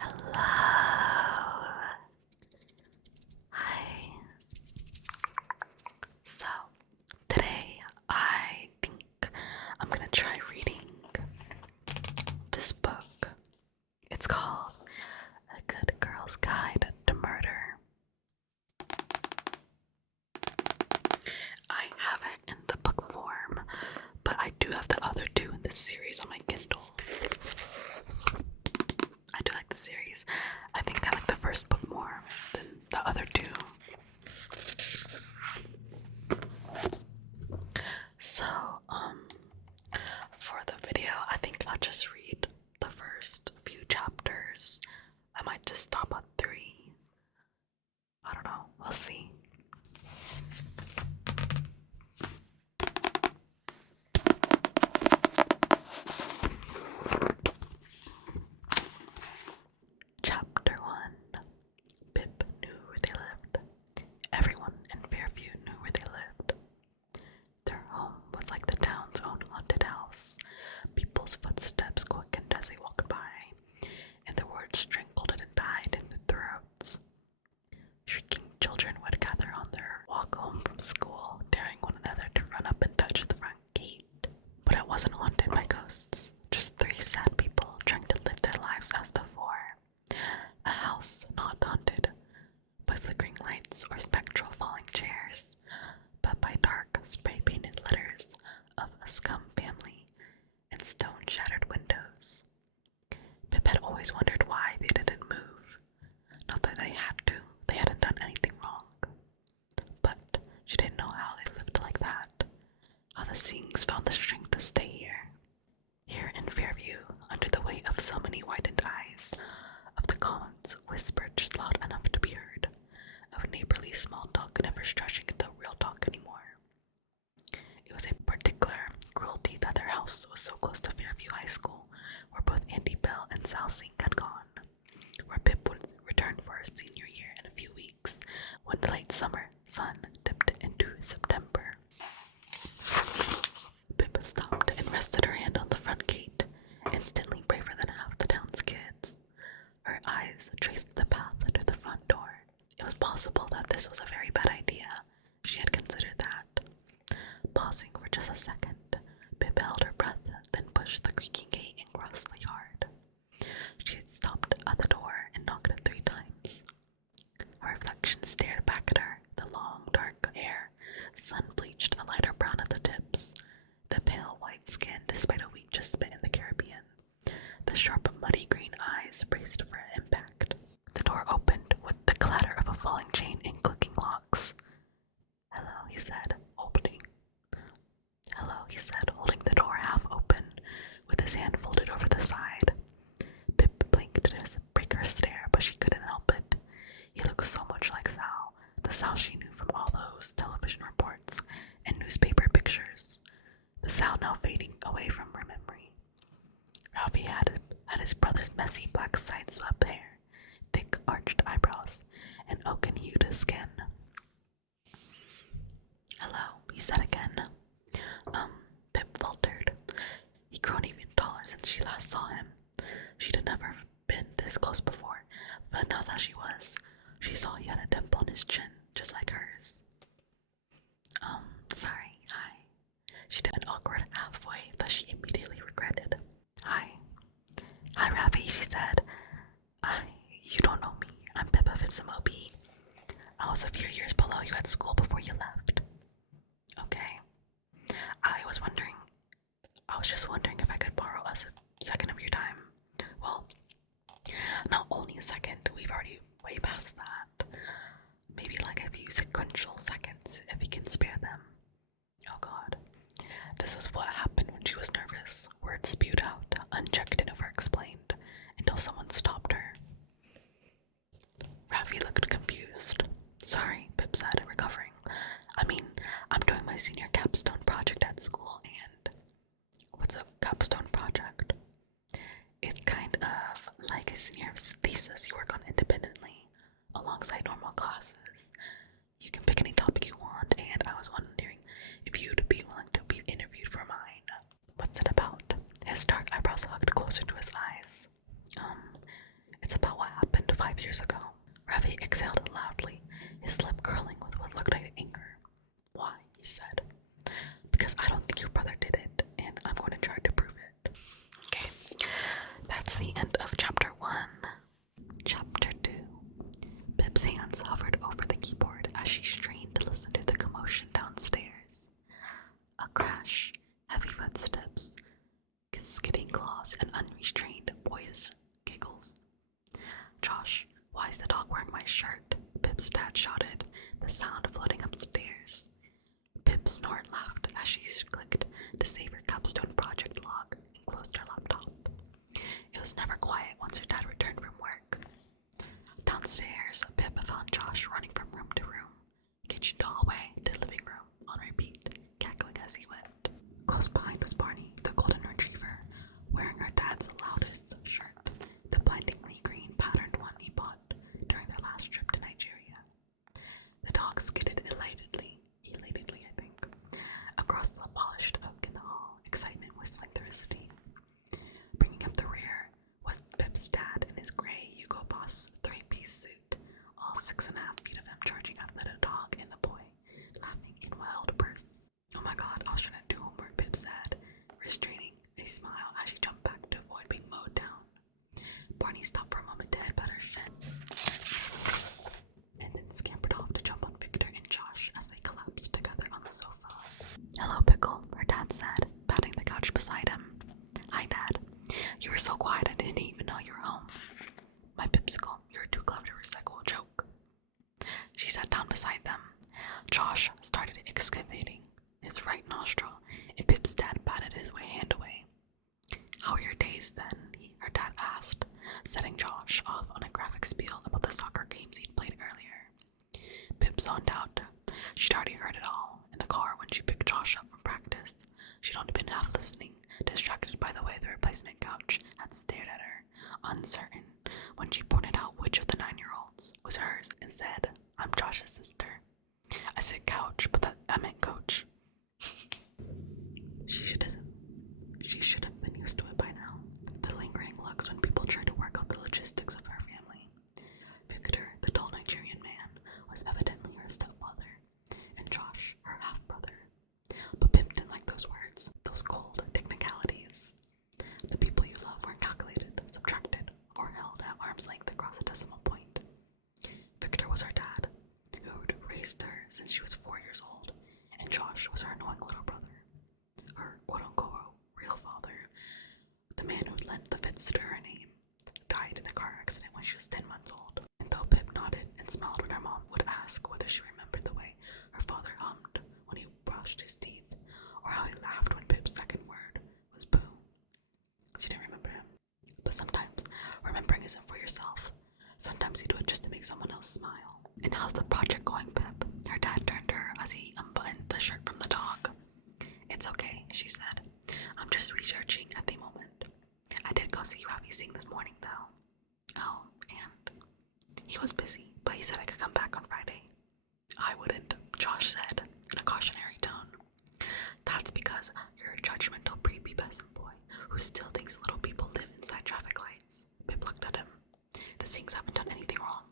Hello. Hi. So, today I think I'm gonna try reading this book. It's called A Good Girl's Guide to Murder. I have it in the book form, but I do have the other two in this series on my Kindle. I do like the series. I think I like the first book more than the other two. So, for the video, I think I'll just read the first few chapters. I might just stop at 3. I don't know. We'll see. Chapter 1. Pip knew where they lived. Everyone in Fairview knew where they lived. Their home was like the town's own haunted house. People's footsteps quickened as they walked by, and the words strangled and died in their throats. Shrieking children would gather on their walk home from school, daring one another to run up and touch the front gate. But it wasn't haunted by ghosts, just 3 sad people trying to live their lives as before. A house not haunted by flickering lights or spectral falling chairs, but by dark, spray-painted letters of a scum family and stone-shattered windows. Pip had always wondered why they didn't move. Not that they had to, they hadn't done anything wrong. But she didn't know how they lived like that, how the Sings found the strength to stay here. Here in Fairview, under the weight of so many widened eyes, of the comments whispered just loud enough to be heard, of neighborly small talk never stretching into real talk anymore. It was a particular cruelty that their house was so close to Fairview High School, where both Andy Bell and Sal Sing had gone, where Pip would return for her senior year in a few weeks, when the late summer sun dipped into September. Pip stopped and rested her hand on the front gate, instantly braver than half the town's kids. Her eyes traced the path to the front door. It was possible that this was a very bad idea. She had considered that. Pausing for just a second, Pip held her breath, then pushed the creaking gate and crossed the yard. She had stopped at the door and knocked 3 times. Her reflection stared back at her, the long, dark hair, sun-bleached a lighter brown at the tips, the pale white skin despite a week just spent in the Caribbean, the sharp, muddy green eyes braced for impact. The door opened with the clatter of a falling chain and clicking locks. "Hello," he said, opening. "Hello," he said, holding the door half open, with his hand folded over the side. Pip blinked to break her stare, but she couldn't help it. He looked so much like Sal, the Sal she knew from all those television reports and newspaper pictures, the Sal now fading away from her memory. Ralphie had his brother's messy black side-swept hair, thick arched eyebrows, and oaken-hued skin. "Hello," he said again. Pip faltered. He'd grown even taller since she last saw him. She'd never been this close before, but now that she was, she saw he had a dimple in his chin, just like hers. Sorry, hi." She did an awkward half-wave that she immediately regretted. "Hi." "Hi, Ravi," she said. You don't know me. I'm Pippa Fitzimobi. I was a few years below you at school before you left." "Okay. I was just wondering if I could borrow a second of your time. Well, not only a second, we've already way past that. Maybe like a few sequential seconds, if you can spare them." Oh god. This is what happened when she was nervous. Words spewed out, unchecked and over-explained, until someone stopped her. Ravi looked confused. "Sorry," Pip said, recovering. I'm doing my senior capstone project at school, and..." "What's a capstone project?" "It's kind of like a senior thesis you work on independently, alongside normal classes. You can pick any topic you want, and I was wondering if you'd be willing to be interviewed for mine." "What's it about?" His dark eyebrows hugged closer to his eyes. It's about years ago. Ravi exhaled loudly, his lip curling with what looked like anger. Why? He said. Because I don't think your brother did it, and I'm going to try to prove it. Okay, that's the end of chapter 1. Chapter 2. Pip's hands hovered over the keyboard as she strained to listen to the commotion downstairs. A crash, heavy footsteps, skidding claws, and unrestrained boyish giggles. Josh, why is the dog wearing my shirt? Pip's dad shouted, the sound floating upstairs. Pip snorted laughed as she clicked to save her capstone project log and closed her laptop. It was never quiet once her dad returned from work. Downstairs, Pip found Josh running from room to room, kitchen to hallway to living room, on repeat, cackling as he went. Close behind was Barney, the golden retriever, wearing her dad's loudest shirt, the blindingly green patterned one he bought during their last trip to Nigeria. The dog skidded elatedly, I think, across the polished oak in the hall, excitement whistling through his teeth. Bringing up the rear was Pip's dad in his gray Hugo Boss 3-piece suit, all 6.5 feet of him charging after the dog and the boy, laughing in wild bursts. Oh my god, I was trying to do homework, Pip said, restraining a smile as she jumped back to avoid being mowed down. Barney stopped for a moment to headbutt her shin, and then scampered off to jump on Victor and Josh as they collapsed together on the sofa. Hello, Pickle, her dad said, patting the couch beside him. Hi, Dad. You were so quiet I didn't even know you were home. My Pipsicle, you're too clever to recycle a joke. She sat down beside them. Josh started excavating his right nostril, and Pip's dad patted his hand away. How are your days then? Her dad asked, setting Josh off on a graphic spiel about the soccer games he'd played earlier. Pip zoned out. She'd already heard it all in the car when she picked Josh up from practice. She'd only been half listening, distracted by the way the replacement couch had stared at her, uncertain when she pointed out which of the 9-year-olds was hers and said, I'm Josh's sister. I said couch, but I meant coach. She should have been used to it by now. The lingering looks when people tried to work out the logistics of her family. Victor, the tall Nigerian man, was evidently her stepfather, and Josh, her half-brother. But Pip didn't like those words, those cold technicalities. The people you love weren't calculated, subtracted, or held at arm's length across a decimal point. Victor was her dad, who'd raised her since she was 4 years old, and Josh was her annoying little brother. Her quote-unquote real father, the man who'd lent the Fitz to her name, died in a car accident when she was 10 months old. And though Pip nodded and smiled when her mom would ask whether she remembered the way her father hummed when he brushed his teeth, or how he laughed when Pip's second word was boo, she didn't remember him. But sometimes remembering isn't for yourself. Sometimes you do it just to make someone else smile. And how's the project going, Pip? Her dad turned to her as he unbuttoned the shirt from the dog. It's okay, she said. I'm just researching at the moment. I did go see Ravi sing this morning, though. Oh, and he was busy, but he said I could come back on Friday. I wouldn't, Josh said in a cautionary tone. That's because you're a judgmental, prepubescent boy who still thinks little people live inside traffic lights. Pip looked at him. The Sings haven't done anything wrong.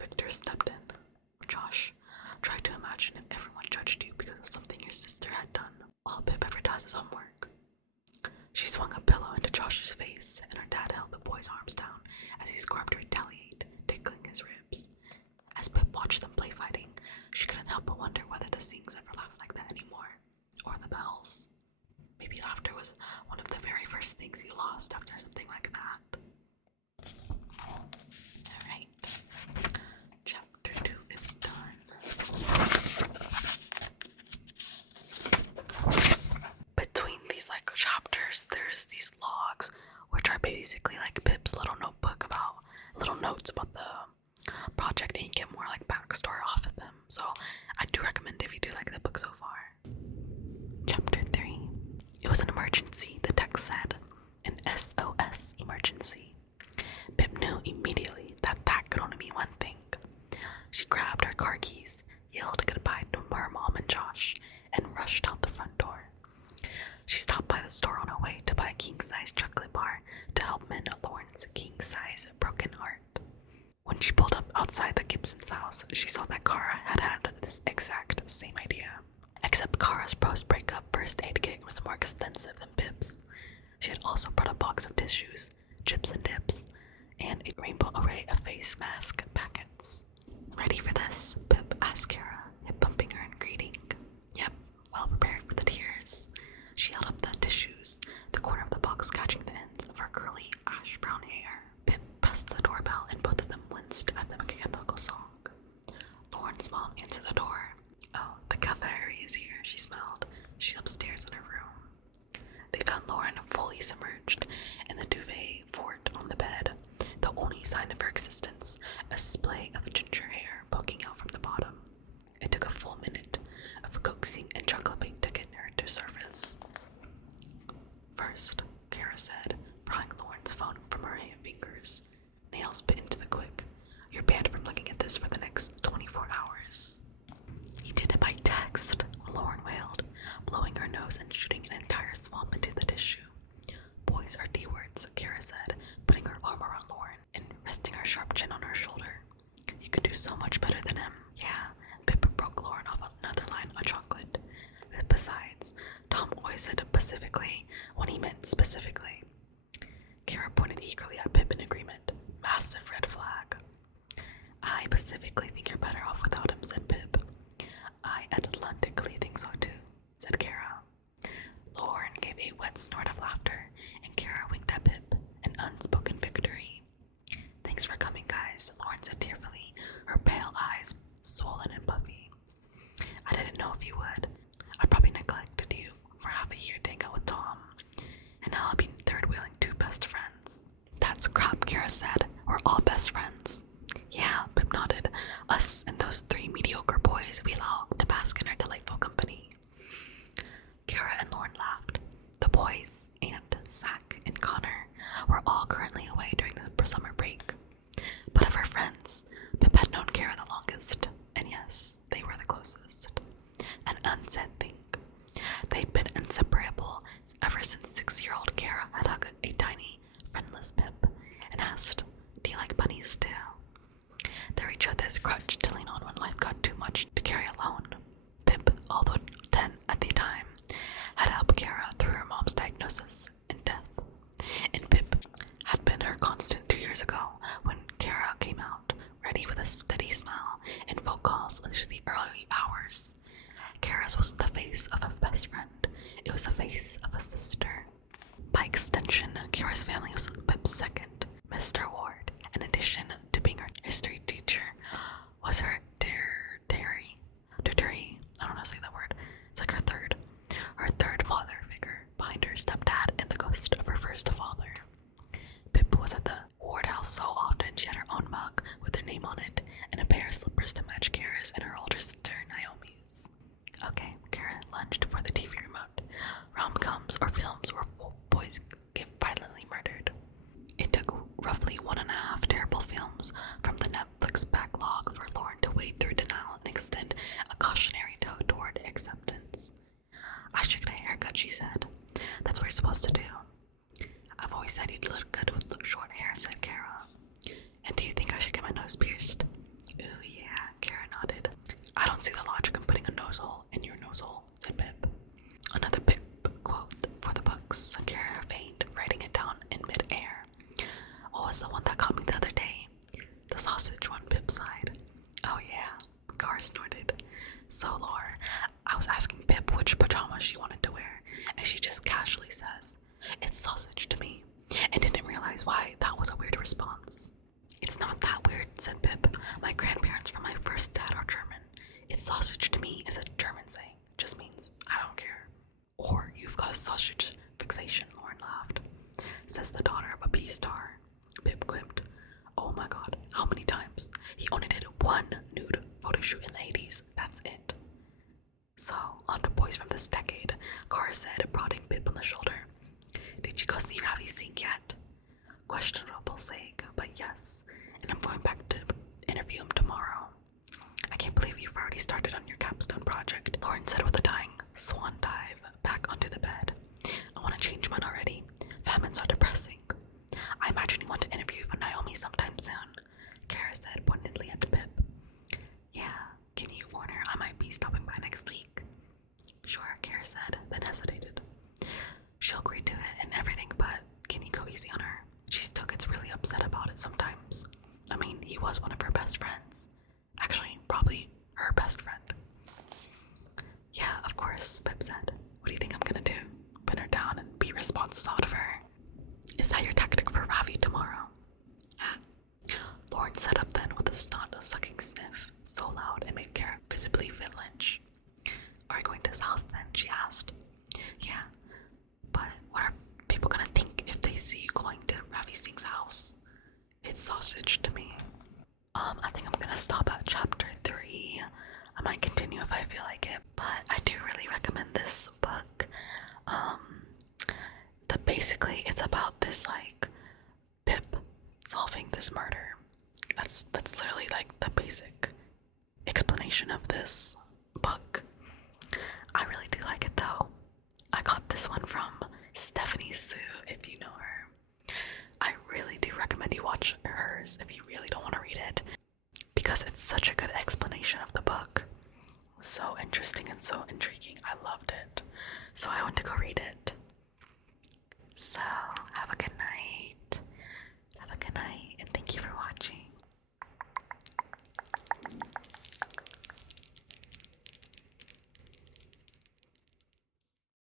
Victor stepped in. Josh, try to imagine if everyone judged you because of something your sister had done. All Pip ever does is homework. She swung a pillow into Josh's face, and her dad held the boy's arms down as he scrubbed to retaliate, tickling his ribs. As Pip watched them play fighting, she couldn't help but wonder whether the Sings ever laughed like that anymore, or the Bells. Maybe laughter was one of the very first things you lost after something like that. Alright. Chapter 2 is done. Between these chapters, there's these logs, which are basically Pip's little notebook about little notes about the project, and you get more backstory off of them. So I do recommend if you do like the book so far. Chapter 3. It was an emergency, the text said. An SOS emergency. Pip knew immediately that could only mean one thing. She grabbed her car keys, yelled goodbye to her mom and Josh, and rushed out the front door. She stopped by the store on her way to buy a king-size chocolate bar to help mend Lauren's king-size broken heart. When she pulled outside the Gibson's house, she saw that Kara had this exact same idea. Except Kara's post-breakup first aid kit was more extensive than Pip's. She had also brought a box of tissues, chips and dips, and a rainbow array of face mask packets. "Ready for this?" Pip asked Kara, hip bumping her in greeting. "Yep, well prepared for the tears." She held up the tissues, the corner of the box catching the ends of her curly ash-brown hair. Pip pressed the doorbell and both of them winced at the mechanical song. Lauren's mom answered the door. "Oh, the cavalry is here," she smiled. "She's upstairs in her room." They found Lauren fully submerged in the duvet fort on the bed, the only sign of her existence, a splay of ginger hair poking out from the bottom. It took a full minute of coaxing and chuckling to get her to surface. "First," Kara said, prying Lauren's phone from her fingers, nails bit into the quick. "You're banned from looking at this for the next 24 hours. "You did it by text," Lauren wailed, blowing her nose and shooting an entire swamp into the tissue. "Boys are D-words," Kara said, putting her arm around Lauren and resting her sharp chin on her shoulder. "You could do so much better than him." "Yeah," Pip broke Lauren off another line on chocolate. "Besides, Tom always said specifically when he meant specifically." Kara pointed eagerly at Pip in agreement. Massive red flag. "I specifically think you're better off without him," said Pip. "I atlantically think so too," said Kara. Lauren gave a wet snort of laughter, and Kara winked at Pip, an unspoken victory. "Thanks for coming, guys," Lauren said tearfully, her pale eyes swollen and puffy. "I didn't know if you would. I probably neglected you for half a year to hang out with Tom, and now I'll be third-wheeling two best friends." "That's crap," Kara said. "We're all best friends." "Yeah," Pip nodded. "Us and those three mediocre boys we allow to bask in our delightful company." Kara and Lauren laughed. The boys, and Zach and Connor, were all currently away during the summer break. But of her friends, Pip had known Kara the longest, and yes, they were the closest. An unsaid thing. They'd been inseparable ever since 6-year-old Kara had hugged a tiny, friendless Pip and asked, "Do you like bunnies too?" They were each other's crutch to lean on when life got too much to carry alone. Pip, although 10 at the time, had helped Kara through her mom's diagnosis and death. And Pip had been her constant 2 years ago when Kara came out, ready with a steady smile and phone calls into the early hours. Kara's wasn't the face of a best friend, it was the face of a sister. By extension, Kara's family was Pip's second. Mr. Ward, in addition to being her history teacher, was her I don't know how to say that word. It's like her third father figure, behind her stepdad and the ghost of her first father. Pip was at the Ward house so often she had her own mug with her name on it and a pair of slippers to match Kara's and her older sister Naomi's. Okay, Kara lunged for the TV remote. Rom-coms or films where boys get violently murdered. It took roughly 1.5 terrible films from the Netflix backlog for Lauren to wade through denial and extend a cautionary toe toward acceptance. "I should get a haircut," she said. "That's what you're supposed to do." "I've always said you'd look good with short hair," said Kara. "And do you think I should get my nose pierced?" "Ooh, yeah," Kara nodded. "I don't see the logic in putting a nose hole in your nose hole," said Pip. Another Pip quote for the books. Kara feigned writing it down in mid-air. "What was the one that caught me the other day?" "The sausage one," Pip sighed. "Oh yeah," Gar snorted. "So, Laura, I was asking Pip which pajamas she wanted to wear, and she just casually says, 'It's sausage to me,' and didn't realize why that was a weird response." "It's not that weird," said Pip. "My grandparents from my first dad are German. 'It's sausage to me' is a German saying. It just means I don't care." "Or you've got a sausage fixation," Lauren laughed. "Says the daughter of a P-star." Pip quipped. "Oh my god, how many times? He only did one nude photo shoot in the 80s, that's it." "So, on to boys from this decade," Cara said, prodding Pip on the shoulder. "Did you go see Ravi Singh yet?" "Questionable sake, but yes, and I'm going back to interview him tomorrow." "I can't believe you've already started on your capstone project," Lauren said with a dying swan dive back onto the bed. "I want to change mine already. Famines are depressing." "I imagine you want to interview for Naomi sometime soon," Kara said pointedly at upset about it sometimes. I mean, he was one of her best friends. Actually, probably her best friend. Yeah, of course, Pip said. What do you think I'm gonna do? Pin her down and beat responses out of her? Is that your tactic for Ravi tomorrow? Lauren sat up then with a snot-sucking sniff, so loud it made Kara visibly flinch. Are you going to his house then? She asked. Yeah, but what are people gonna think if they see you going to Ravi Singh's house? It's sausage to me. I think I'm gonna stop at chapter 3. I might continue if I feel like it, but I do really recommend this book. Basically it's about this like Pip solving this murder. That's literally like the basic explanation of this book. I really do like it though. I got this one from Stephanie Sue, if you know her. I really do recommend you watch hers if you really don't want to read it, because it's such a good explanation of the book. So interesting and so intriguing. I loved it. So I went to go read it.